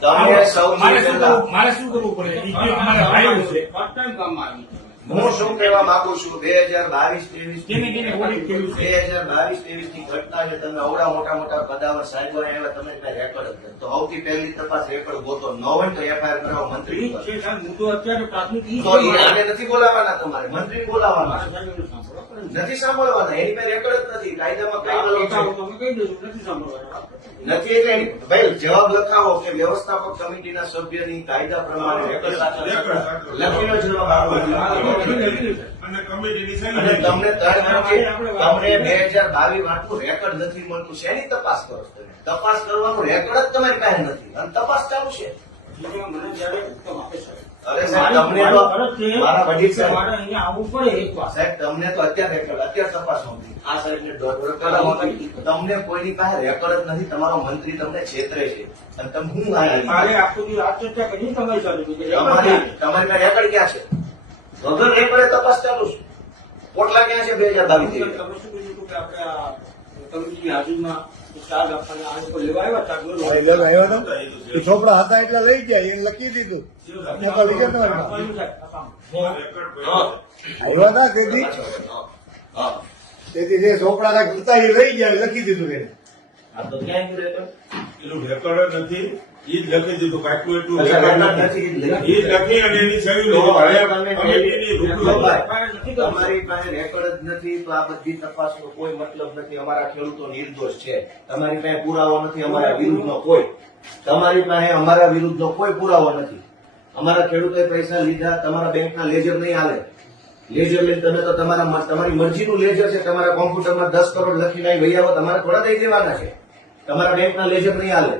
તમે સૌથી પહેલા મારે શું કરવું પડે? ઈ જે અમારા ભાઈઓ છે ફર્સ્ટ ટાઈમ કામમાં આવી છે. હું શું કહેવા માંગુ છું 2022-23 ધીમે ધીમે ઓડિટ કર્યું છે. 2022-23 ની ઘટના છે. તમે અવડા મોટા મોટા પદાવર સાહેબો આવ્યા, તમે કઈ રેકોર્ડ જ નથી. તો સૌથી પહેલી તપાસ રેકોર્ડ ગોતો. ન હોય તો એફઆઈઆર કરાવો મંત્રી ઈ ઉપર. છે સાહેબ, મુદ્દો અત્યારે પ્રાથમિક ઈ તો છે. આને નથી બોલાવવાના, તમારે મંત્રી બોલાવવાના મારા સાહેબનું સાંભળો. નથી સાંભળવાના. એની પાસે રેકોર્ડ જ નથી. કાયદામાં કઈ વલણ છે? તમે કહી દેજો, નથી સાંભળવાના. નથી એટલે ભાઈ જવાબ લખાવો કે વ્યવસ્થાપક કમિટીના સભ્યની કાયદા પ્રમાણે રેકોર્ડ સાથે લખીનો જવાબ આપો. અને કમિટીની અને સહી તમને 3 વર્ષથી તમને 2022 આટલું રેકોર્ડ નથી મળતું. શેની તપાસ કરો છો તમે? તપાસ કરવાનું રેકોર્ડ જ તમારી પાસે નથી અને તપાસ ચાલુ છે. જીવનમાં મને જ્યારે હુકમ આપે સાહેબ. અરે સાહેબ, તમને તો મારા વડીલ સાહેબ, મારે અહીંયા આવવું પડે એકવાર. સાહેબ તમને તો અત્યારે રેકોર્ડ અત્યારે તપાસ નહોતી. આ સાહેબને દોઢ કરાવો નથી. તમને કોઈની પાસે રેકોર્ડ જ નથી. તમારો મંત્રી તમને છેતરે છે અને તમે હું મારે આયા આખું દિવસ આ ચર્ચા કરી તમારી સાથે કે તમારી પાસે રેકોર્ડ ક્યાં છે? વગર રેકોર્ડે તપાસ ચાલુ છે. પોટલા ક્યાં છે 2022 તમે શું કીધું હતું કે આપણે આ કમિટીની હાજરીમાં ચાર્જ આપવાના આ લોકો લેવા આવ્યા ચાર્જ ભાઈ લેવા આવ્યો હતો એ છોકરા હતા એટલે લઈ ગયા એને લખી દીધું મોકલી ગયા તમારી આવ્યા હતા તેથી હા. તેથી જે છોકરા હતા એ લઈ ગયા લખી દીધું એને આ તો ક્યાં ગયું રેકોર્ડ? એનું રેકોર્ડ જ નથી. ઈ જ લખી દીધું કાંઈક એટલું અચ્છા, રેકોર્ડ રેકોર્ડ નથી. નથી. ઈ જ લખી અને એની સહી તો લીધી. હવે તમે કમિટીની રૂબરૂ તમારી પાસે રેકોર્ડ જ નથી તો આ બધી તપાસનો કોઈ મતલબ નથી. અમારા ખેડૂતો નિર્દોષ છે. તમારી પાસે પુરાવો નથી અમારા વિરુદ્ધનો કોઈ. તમારી પાસે અમારા વિરુદ્ધનો કોઈ પુરાવો નથી. અમારા ખેડૂતોએ પૈસા લીધા. તમારા બેંકના લેજર નહીં હાલે. લેજર લઈને તમે તો તમારી મરજીનું લેજર છે. તમારા કોમ્પ્યુટરમાં 10 કરોડ લખીને અહીં વહી આવો. તમારે થોડા દઈ દેવાના છે. તમારા બેંકના લેજર નહીં હાલે.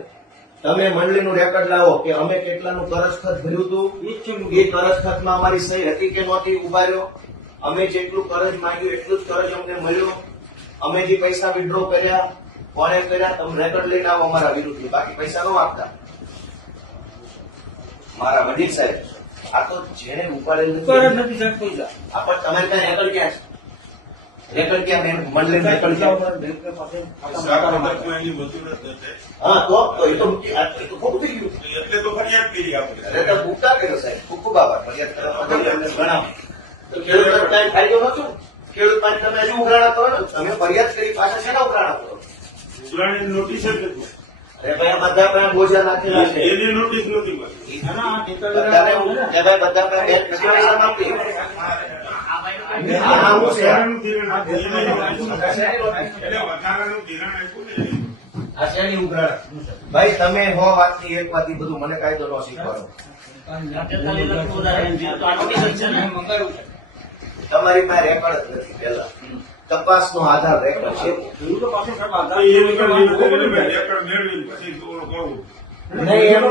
તમે મંડળીનું રેકોર્ડ લાવો કે અમે કેટલાનું કરજ ખત ભર્યું હતું. એ કરજ ખતમાં અમારી સહી હતી કે નહોતી? ઉભા રહ્યો. અમે જેટલું કરજ માંગ્યું એટલું જ કરજ અમને મળ્યું. અમે જે પૈસા વિડ્રો કર્યા કોણે કર્યા તમે રેકોર્ડ લઈને આવો અમારા વિરુદ્ધ. બાકી પૈસા ન આપતા. મારા વડીલ સાહેબ, આ તો જેને ઉપાડેલું કરજ નથી સાહેબ પૈસા. આ પણ તમારી પાસે રેકોર્ડ ક્યાં છે? રેકોર્ડ ક્યાં? મેં મંડળીનું રેકોર્ડ ક્યાં? બેંક પાસે સાગરતમાં એની મજૂર જ નથી. હા તો એ તો ખોટું થઈ ગયું. એટલે તો ફરિયાદ કરી આપણે. અરે તો ભૂખતા કર્યો સાહેબ. ખૂબ ખૂબ આભાર. ફરિયાદ કરવા બદલ અમને ગણાવો. તો ખેડૂત કાંઈ ફાયદો નતો. ખેડૂત પાસે તમે હજુ ઉઘરાણા કરો ને. તમે ફરિયાદ કરી પાછા શેના ઉઘરાણા કરો? ઉઘરાણીની નોટિસ જ નથી. અરે ભાઈ આ બધા પાસે બોજા નાખેલા છે. એની નોટિસ નથી મળી. બધાને એ ભાઈ બધા પાસે બેંક નથી પૈસા માંગતી. આ શું છે? વધારાનું ધિરાણ આપ્યું. એટલે વધારાનું ધિરાણ આપ્યું ને. આ શેની ઉઘરાણા? ભાઈ તમે હો વાતની એક વાત ઈ બધું મને કાયદો ન શીખવાનો. તમારી પાસે રેકોર્ડ જ નથી. પેલા તપાસનો આધાર રેકોર્ડ છે. ખેડૂતો પાસે સાહેબ તો આધાર એ રેકોર્ડ મેળવીને પછી થોડું કહું. નહીં એમ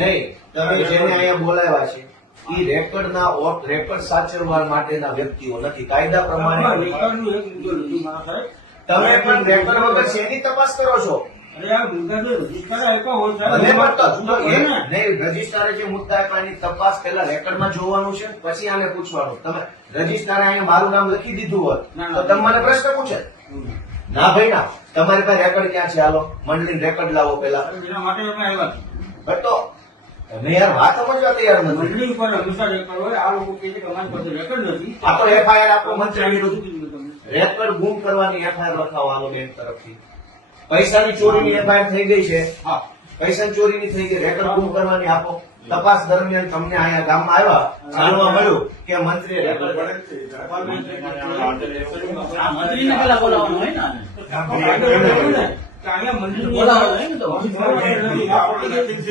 નહીં. તમે જેને અહીંયા બોલાવ્યા છે ઈ રેકોર્ડના રેકોર્ડ સાચવવા માટેના વ્યક્તિઓ નથી. કાયદા પ્રમાણે રેકર્ડનું એક મુદ્દો લીધું મારા સાહેબ. તમે પણ રેકોર્ડ વગર શેની તપાસ કરો છો? અરે આ મુદ્દા જે રજીસ્ટર આપ્યા હોય સાહેબ, ભલે પણ તો જુદો પડે ને. નહીં, રજિસ્ટ્રારે જે મુદ્દા આપ્યા એની તપાસ પેલા રેકોર્ડમાં જોવાનું છે, પછી આને પૂછવાનું. તમે રજિસ્ટ્રારે અહીંયા મારું નામ લખી દીધું હોત ના, તો ના. તમે મને પ્રશ્ન પૂછે ના ભાઈ ના. તમારી પાસે રેકોર્ડ ક્યાં છે? હાલો મંડળી રેકોર્ડ લાવો પેલા. અરે એના માટે અમે આવ્યા છીએ. બટ તો તમે યાર વાત સમજવા તૈયાર નથી. મંડળી ઉપર હંમેશા રેકર્ડ હોય. આ લોકો કહે છે કે અમારી પાસે રેકર્ડ નથી. આ તો એફઆઈઆર આપો મંત્રી શું વિરુદ્ધ. કીધું તમે? રેકોર્ડ ગુમ કરવાની એફઆઈઆર લખાવો હાલો બેંક તરફથી. પૈસાની ચોરીની એફઆઈઆર થઈ ગઈ છે. હા. પૈસાની ચોરીની થઈ ગઈ. રેકોર્ડ ગુમ કરવાની આપો. તપાસ દરમિયાન તમને અહીંયા ગામમાં આવ્યા જાણવા મળ્યું કે મંત્રીએ રેકોર્ડ આ મંત્રીને પેલા બોલાવવાનું હોય ને આને. કે અહીંયા મંત્રીને બોલાવવાનું હોય ને તો.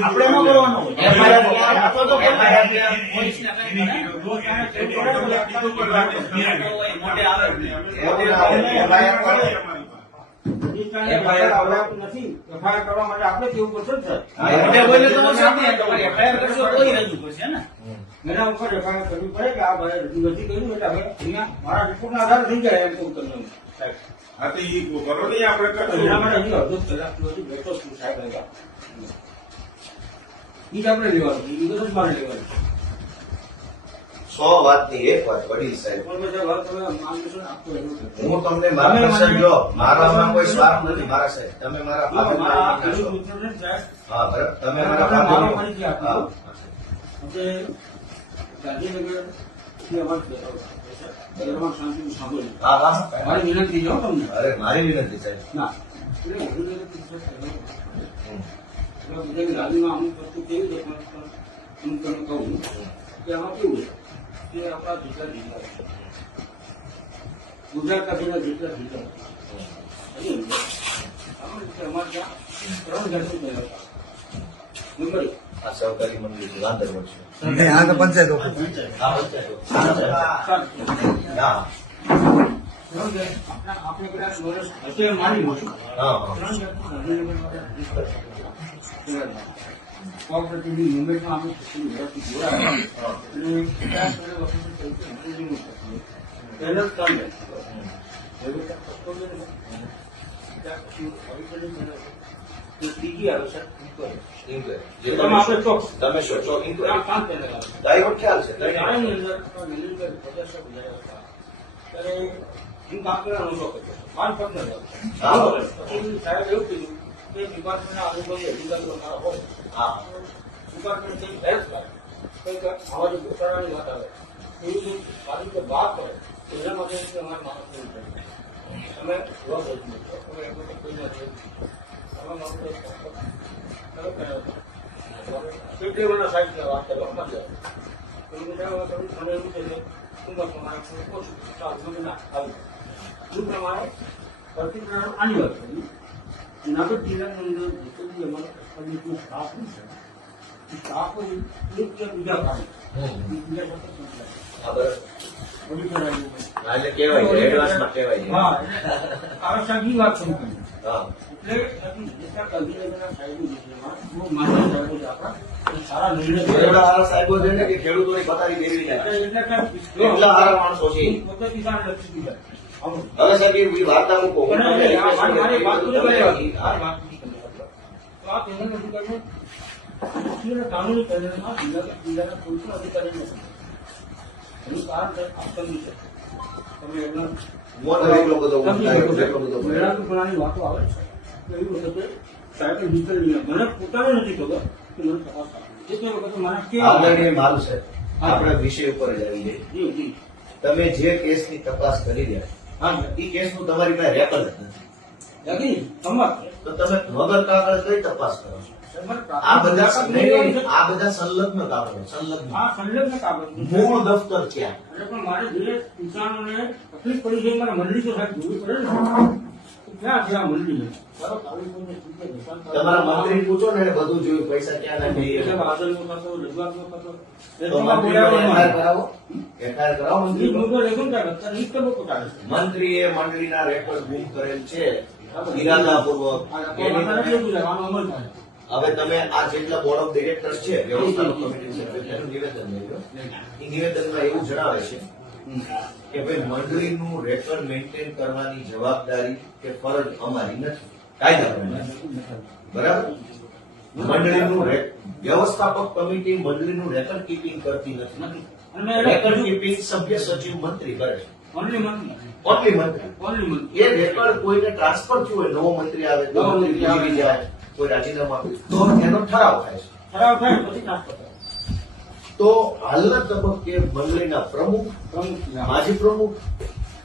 આપણે ન બોલાવવાનું હોય. એફઆઈઆર ક્યાં આપો તો એફઆઈઆર ક્યાં? પોલીસને કંઈ કરે. મોટે આવે. એફઆઈઆર કરો. FIR આવડતું નથી. FIR કરવા માટે આપણે કેવું પડશે ને સર? હા, મોટે બોલે તો સાચી વાત. તમારે FIR કરશો તોય રજૂ કરશે ને. એના ઉપર FIR કરવી પડે કે આ ભાઈ રજૂ નથી કર્યું એટલે હવે અહીંયા મારા રિપોર્ટના આધારે થઈ જાય એમ કહું તમને હું. સાહેબ. હા તો ઈ કરો ને આપણે એના કરશું. માટે હજી અડધો કલાક સુધી બેઠો છું સાહેબ અહીંયા. ઈ જ આપણે લેવાનું છે. ઈ બધું જ મારે લેવાનું છે. 100 વાતની એક વાત વડીલ સાહેબ. પણ બધા વાત તમે માનશો ને આપતો એવું છે. હું તમને માર્ગદર્શન જો મારામાં કોઈ સ્વાર્થ નથી મારા સાહેબ. તમે મારા મારા ફાધર ખેડૂત મિત્રોને જ સાહેબ હા બરાબર. તમે મારા મારા મારો ફાધર પરિચય આપો. હા એટલે ગાંધીનગર થી અમારે શાંતિ સાંભળ્યું હા હા મારી વિનંતી છે હો તમને અરે મારી વિનંતી સાહેબ ના એટલે ગાંધીનગર થી હમ. બધાની ગાડીમાં અમુક વસ્તુ કેવી છે પણ હું તમને કહું કે આમાં કેવું છે કે આપણા જેટલા જિલ્લા છે ગુજરાતના જેટલા જિલ્લા છે અમારે ત્યાં 3 જાતની વ્યવસ્થા નંબર એક, આ સહકારી મંડળી છે ગાંધીનગર છે નહીં, આ તો પંચાયત ઓફિસ. હા પંચાયત. હા આપણે કદાચ વર્ષ હશે માની મોટું હા હા 3 જાતની ગાંધીનગર માટે કોઓપરેટિવની મુંબઈમાં આપણે થોડી વ્યવસ્થિત જોડાયા અને 50 વખત પહેલો 3 ત્રીજી આવે છે ઇન્ક્વાયરી. જે એમાં આપણે ચોક તમે શો છો ઇન્ક્વાયરી. 5 પેનલ આવે છે ડાયવર્ટ ખ્યાલ છે શાળાની અંદર મિલિટર 50 ગુજાર્યા હતા ત્યારે હું કામ કરવાનો શોખ હતો 5 પર્સનલ હા. પછી સાહેબ એવું કીધું કે ડિપાર્ટમેન્ટના અનુભવી અધિકારીઓ મારા હોય હા ડિપાર્ટમેન્ટ કંઈક હેલ્પ કરે કંઈક આવા જે ઘોટાળાની વાત આવે એવી કંઈક સારી રીતે વાત કરે તો એના માટે અમારે માણસ કરવું પડે તમે જવાબ રજૂ કરો તમે એમ તો કોઈ નથી તમારા માટે કેટલી વર્ષના સાહેબ વાત કરવા મજા આવે તમે એવું છે કે ઉંમર પ્રમાણે ઓછું સારું મને ના આવ્યું એ પ્રમાણે પર્ટિક્યુલર આની વાત કરી જુનાગઢ જિલ્લાની અંદર જેટલો બી અમારો કસ્ટમરનો સ્ટાફ છે એ સ્ટાફ એક કે બીજા કામ બીજા સાથે સંકળાયેલા. હા બરાબર. ઓડિટર આવ્યું. હા, એટલે કહેવાય છે એડવાન્સમાં કહેવાય છે હા એટલે આવશ્યકની વાત શરૂ કરી હા એટલે જેટલા ગાંધીનગરના સાહેબો જે છે એમાં બહુ માન્ય સાહેબો છે આપણા એ સારા નિર્ણય એવડા હારા સાહેબો છે ને કે ખેડૂતોની પથારી ફેરવી નાખે. એટલા હારા માણસો છે. પોતે કિસાન લક્ષી દીધા આવું. હવે સાહેબ એ વાર્તા મૂકો હું પણ તમને આ request મારી વાત કરું પૂરી છું. કરી હા. વાત પૂરી કરી તો આ પેનલ અધિકારીઓ કાનૂની પેનલમાં જિલ્લાના કોઈ પણ અધિકારી નથી એનું કારણ છે આપતંગી છે તમે એમના હું તો એટલો બધો ઊંઘ થાય, એટલો બધો ભય. મેળાપણાની વાતો આવે છે એવી વખતે સાહેબે નીકળી મને પોતાને નથી ખબર કે મને તપાસ આપી એ વખતે મને કેવા આદરણીય મારું સાહેબ, આપણા વિષય ઉપર જ આવી જાય. જી જી તમે જે કેસની તપાસ કરી રહ્યા હા એ કેસનું તમારી પાસે રેકોર્ડ જ નથી. યાદી સંમત તો તમે વગર કાગળ કઈ તપાસ કરો છો? આ બધા આ બધા સંલગ્ન કાગળો, સંલગ્ન. આ સંલગ્ન કાગળ મૂળ દફતર ક્યાં? એટલે પણ મારે જે કિસાનોને તકલીફ પડી છે મારે મંડળી તો સાહેબ જોવી પડે ને તો ક્યાં છે આ મંડળી ચાલો તાલુકોને ચૂંટે નિશાન કરો. તમારા મંત્રી પૂછો ને એને બધું જોયું, પૈસા ક્યાં નાખી. એટલે આદરનો થતો રજૂઆતનો થતો તો મંત્રીનો FIR કરાવો, FIR કરાવો મંત્રી મંત્રીનો. મુદ્દો રેકોર્ડ કરે અત્યારે ઈ તબક્કો ચાલે છે મંત્રીએ મંડળીના રેકોર્ડ ગુમ કરેલ છે ઇરાદાપૂર્વક. આ માતાને કેવું છે આનો અમલ થાય હવે તમે આ જેટલા બોર્ડ ઓફ ડિરેક્ટર્સ છે, વ્યવસ્થાપક કમિટી છે, એનું નિવેદન લઈ લો. એ નિવેદનમાં એવું જણાવે છે કે ભાઈ મંડળીનું રેકોર્ડ મેન્ટેન કરવાની જવાબદારી કે ફરજ અમારી નથી, કાયદા પ્રમાણે. બરાબર? મંડળીનું વ્યવસ્થાપક કમિટી મંડળીનું રેકોર્ડ કીપિંગ કરતી નથી. નથી અને રેકોર્ડ કીપિંગ સભ્ય સચિવ મંત્રી કરે છે. ઓનલી મંત્રી ઓનલી મંત્રી. ઓનલી મંત્રી એ રેકોર્ડ કોઈને ટ્રાન્સફર થયું હોય, નવો મંત્રી આવે, નવો મંત્રી જીવી જાય, કોઈ રાજીનામું આપે તો એનો ઠરાવ થાય છે. ખરાબ થાય પછી ટ્રાન્સફર થાય તો હાલના તબક્કે મંડળીના પ્રમુખ, પ્રમુખ માજી પ્રમુખ,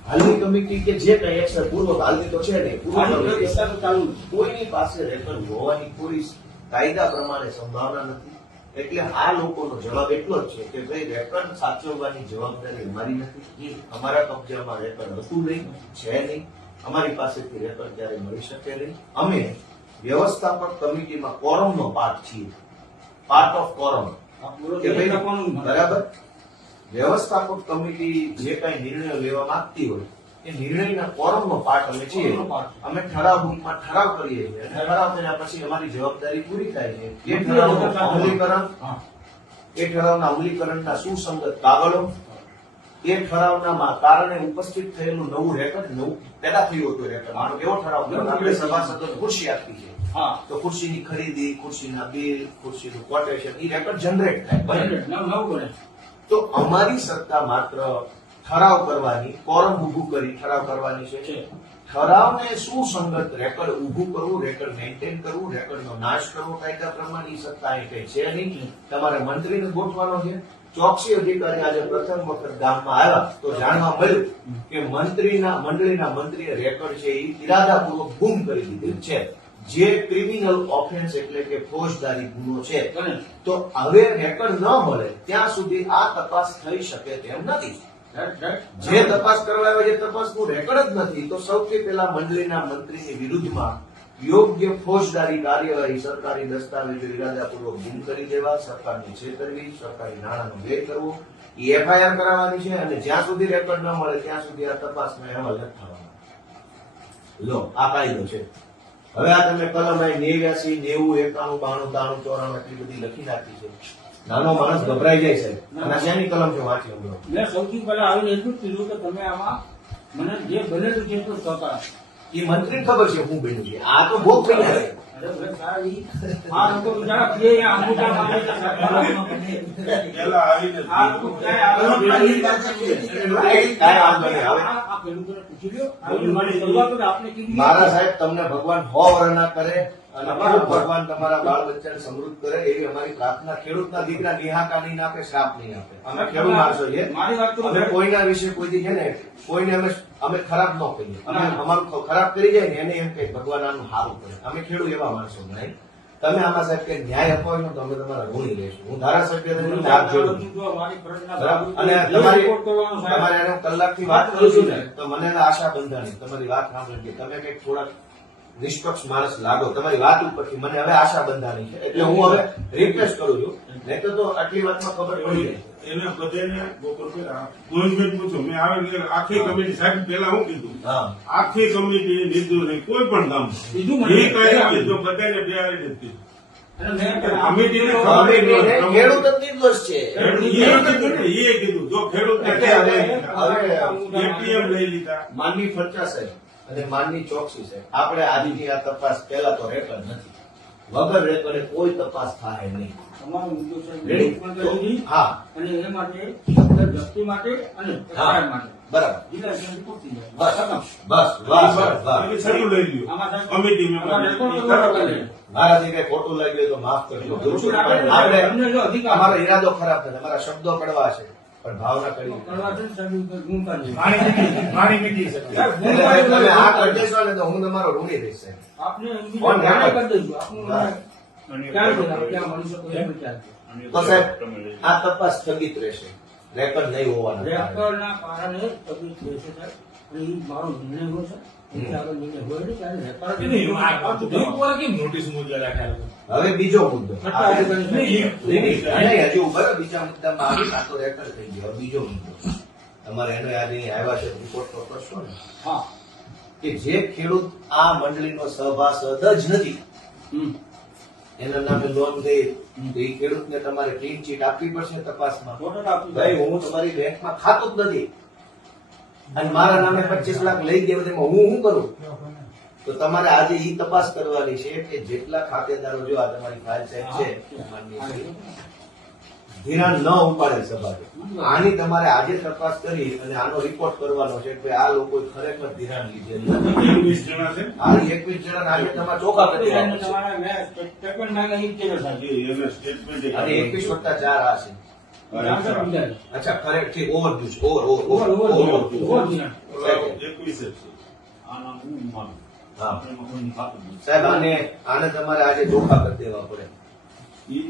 હાલની કમિટી કે જે કઈ એક્શન, પૂર્વ હાલની તો છે નહીં, પૂર્વ કમિટી, ચાલુ ચાલુ કોઈની પાસે રેકોર્ડ હોવાની કોઈ કાયદા પ્રમાણે સંભાવના નથી. એટલે આ લોકોનો જવાબ એટલો જ છે કે ભાઈ રેકોર્ડ સાચવવાની જવાબદારી અમારી નથી, અમારા કબજામાં રેકોર્ડ હતું નહીં, છે નહીં, અમારી પાસેથી રેકોર્ડ ક્યારે મળી શકે નહીં. અમે વ્યવસ્થાપક કમિટીમાં કોરમનો પાર્ટ છીએ, પાર્ટ ઓફ કોરમ. આ પૂરો કે ભાઈ, આપવાનું બરાબર, વ્યવસ્થાપક કમિટી જે કઈ નિર્ણયો લેવા માંગતી હોય એ નિર્ણયના કોરમનો પાર્ટ અમે છીએ. કોરમનો part. અમે ઠરાવમાં ઠરાવ કરીએ છીએ અને ઠરાવ કર્યા પછી અમારી જવાબદારી પૂરી થાય છે. એ ઠરાવનું અમલીકરણ, હા એ ઠરાવના અમલીકરણના સુસંગત કાગળો, એ ઠરાવના કારણે ઉપસ્થિત થયેલું નવું રેકોર્ડ, નવું પેદા થયું હતું રેકોર્ડ. આનો કેવો ઠરાવ કર્યો? આપણે સભાસદોને ખુરશી આપી છે, હા તો ખુરશીની ખરીદી, ખુરશીના બિલ, ખુરશીનું કોટેશન, એ રેકોર્ડ જનરેટ થાય, બને. નવ બને તો અમારી સત્તા માત્ર ઠરાવ કરવાની, કોરમ ઊભું કરી ઠરાવ કરવાની છે. છે ઠરાવને સુસંગત રેકોર્ડ ઊભું કરવું, રેકોર્ડ મેન્ટેન કરવું, રેકોર્ડનો નાશ કરવો કાયદા પ્રમાણે, એ સત્તા અહીં કઈ છે નહીં. તમારે મંત્રીને ગોઠવાનો છે, ચોકસી અધિકારી આજે પ્રથમ વખત ગામમાં આવ્યા તો જાણવા મળ્યું કે મંડળીના મંત્રીએ રેકોર્ડ છે એ ઇરાદાપૂર્વક ગુમ કરી દીધેલ છે, જે ક્રિમિનલ ઓફેન્સ એટલે કે ફોજદારી ગુનો છે. તો હવે રેકોર્ડ ન મળે ત્યાં સુધી આ તપાસ થઈ શકે તેમ નથી. જે તપાસ કરવા આવે જે તપાસનું રેકોર્ડ જ નથી, તો સૌથી પહેલા મંડળીના મંત્રીની વિરુદ્ધમાં યોગ્ય ફોજદારી કાર્યવાહી, સરકારી દસ્તાવેજો ઇરાદાપૂર્વક ગુમ કરી દેવા, સરકારની છેતરવી, સરકારી નાણાંનો વ્યય કરવો, એ એફઆઈઆર કરાવવાની છે. અને જ્યાં સુધી રેકોર્ડ ન મળે ત્યાં સુધી આ તપાસનો અહેવાલ નથી થવાનો. લો, આ કાયદો છે. હવે આ તમે કલમ 89, 90, 91, 92, 93, 94 એટલી બધી લખી નાખી છે. નાનો માણસ ગભરાઈ જાય છે. અને શેની કલમ છે વાંચી લો. મેં સૌથી પહેલા આવીને એટલું જ કીધું કે તમે આમાં મને જે બનેલું છે તો સહકાર આપો. એ મંત્રીને ખબર છે હું બન્યું છે. આ તો ભોગ બન્યા છે. અરે ભાઈ સારી, આ લોકો બિચારા કે આ અંગૂઠા મારે છે, સરકારમાં બને. પેલા આવીને આ લોકો ક્યાંય આગળ કાંઈ વાંધો નહીં. હવે આ પેલું તો પૂછી લ્યો. આ મારી શરૂઆત તો આપને કીધી. મારા સાહેબ તમને ભગવાન 100 વર્ષના કરે અને ખૂબ ભગવાન તમારા બાળ બચ્ચાને સમૃદ્ધ કરે એવી અમારી પ્રાર્થના. ખેડૂતના દીકરા નિહાકા નહીં આપે, શ્રાપ નહીં આપે. અમે ખેડૂત માણસો છીએ. મારી વાત તો અમે કોઈના વિશે કોઈ દી છે ને કોઈને અમે ખરાબ ન કહીએ. અમે અમારું ખરાબ કરી જાય ને એને એમ કે ભગવાન આનું સારું કરે. અમે ખેડૂત એવા માણસો નહીં. તમે આમાં સાહેબ કે ન્યાય અપાવશો તો અમે તમારા ઋણી રહીશું. હું ધારાસભ્ય તરીકે હાથ જોડું છું. બરાબર? અને તમારે એને કલાકથી વાત કરું છું ને તો મને આશા બંધાણી તમારી વાત સાંભળી કે તમે કઈક થોડાક નિષ્પક્ષ માણસ લાગો. તમારી વાત ઉપરથી મને હવે આશા બંધાણી છે. એટલે હું હવે રિક્વેસ્ટ કરું છું. નહીં તો આટલી વાતમાં ખબર પડી જાય. એને બધાને બપોર પહેલા ગોવિંદભાઈ પૂછો, મેં આવે ને આખી કમિટી સાહેબ પેલા હું કીધું, હા. આખી કમિટી લીધું નહીં કોઈ પણ ગામ બીજું એ મને કઈ કીધું બધાને બેહાડી દીધી. અને મેં કમિટીને ખેડૂત જ નિર્દોષ છે. એ કીધું જો ખેડૂત એટલે હવે એટીએમ લઈ લીધા. માનની ફરચા સાહેબ અને માનની ચોકસી સાહેબ આપણે આજની આ તપાસ પહેલા તો રેકોર્ડ નથી. વગર રેકોર્ડે કોઈ તપાસ થાય નહીં. તમારો મુદ્દો છે રેડી? રેડી? હા, અને એ માટે શબ્દ વ્યક્તિ માટે અને સરકાર માટે બરાબર. જિલ્લા કેન્દ્ર પૂરતી જાય. બસ ખતમ. બસ બસ બસ. એટલે છેલ્લું લઈ લ્યો આમાં સાહેબ કમિટી આમાં રેકોર્ડ મેમ્બર કરવા કરે. મારાથી કઈ ખોટું લાગ્યું હોય તો માફ કરજો. ઓછું રાખે ને, આપણે એમને જો અધિકાર અમારો ઈરાદો ખરાબ નથી, અમારા શબ્દો કડવા છે પણ ભાવના કડી. કરવા છે ને સાહેબ, ગુમ કરજો. એટલે તમે આ કરી દેશો ને તો હું તમારો ઋણી રહીશ સાહેબ. આપને કોણ જાણ જાણે? કરી દઈશું. આપનું ક્યાં છે? આપણે ક્યાં મળી શકો એમ વિચાર છે. તો સાહેબ આ તપાસ સ્થગિત રહેશે. રેકોર્ડ નહીં હોવાના કારણે. રેકોર્ડના કારણે તકલીફ રહેશે સાહેબ. અને એ મારો નિર્ણય હોય છે. એથી આગળ નિર્ણય હોય નહીં ત્યારે રેકોર્ડ હવે બીજો મુદ્દો. સરકારે કરી છે. નહીં, હજી ઉભા રહો. બીજા મુદ્દામાં આવી આ તો રેકોર્ડ થઈ ગયો. હવે બીજો મુદ્દો તમારે એનો યાદ અહીં આવ્યા છે રિપોર્ટ તો કરશો ને હા. કે જે ખેડૂત આ મંડળીનો સભાસદ જ નથી હમ. એના નામે લોન ગઈ તો એ ખેડૂતને તમારે ક્લીન ચીટ આપવી પડશે તપાસમાં. ફોટો આપી ભાઈ હું તમારી બેંકમાં ખાતું જ નથી અને મારા નામે 25 લાખ લઈ ગયા તેમાં હું શું કરું? તો તમારે આજે ઈ તપાસ કરવાની છે કે જેટલા ખાતેદારો જો આ તમારી ફાઇલ સાહેબ છે માનનીય ધિરાણ ન ઉપાડે સભાએ આની તમારે આજે તપાસ કરી અને આનો રિપોર્ટ કરવાનો છે કે આ લોકો ખરેખર ધિરાણ લીધેલું નથી. 21 જણા છે. આ 21 જણા આજે તમારે ચોખ્ખા કરી દેવાના છે. તમારા મેં સ્ટેટમેન્ટ માંગે એ કેવો સાહેબ? એને સ્ટેટમેન્ટ અને 21+4 આ છે. અચ્છા ખરેખર ઠીક ઓવરડ્યુ છે. ઓવર. 21 જ છે. હા સાહેબ આને તમારે આજે ચોખ્ખા કરી દેવા પડે.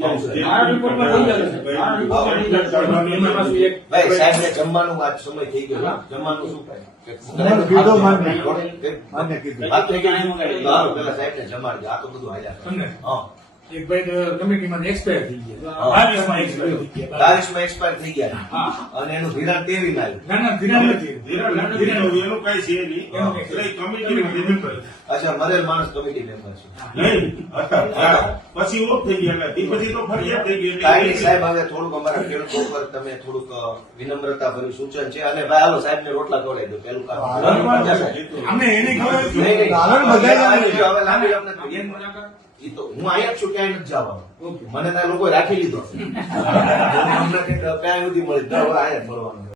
મારા રિપોર્ટમાં થઈ જશે. મારા રિપોર્ટમાં થઈ જશે. ભાઈ સાહેબ ને જમવાનું આજ સમય થઈ ગયો. જમવાનું શું થાય? કીધું માન્ય. માન્ય કીધું. વાત થઈ ગઈ. સારું, પેલા સાહેબ ને જમાડજો. આ તો બધું હાલ્યા કરે. હા. એક ભાઈ કમિટીમાં એક્સપાયર થઈ ગયા. 22માં એક્સપાયર થઈ ગયા અને એનું ધિરાણ તેવી માં આવ્યું. ના ના ધીરા નથી. ધીરા નથી, એનું કઈ છે નહીં. એટલે કમિટી મેમ્બર અચ્છા મરેલ માણસ કમિટી મેમ્બર છે. નહીં હતા. પછી ઓફ થઈ ગયા હતા. એ પછી તો ફરિયાદ થઈ ગઈ. કાંઈ નહીં સાહેબ, હવે થોડુંક અમારા ખેડૂતો પર તમે થોડુંક વિનમ્રતા ભર્યું સૂચન છે અને ભાઈ હાલો સાહેબ ને રોટલા ખવડાવી દો. પેલું કામ અમને એની ખબર નહીં, નહીં. આગળ બધાય હવે લાંબી લગ્ન થઈ ગયા. ઈ તો હું અહીંયા જ છું, ક્યાંય નથી જવાનું. મને ત્યાં લોકો રાખી લીધો છે. અમને કંઈક ક્યાંય સુધી મળી, અહીંયા જ મળવાનું.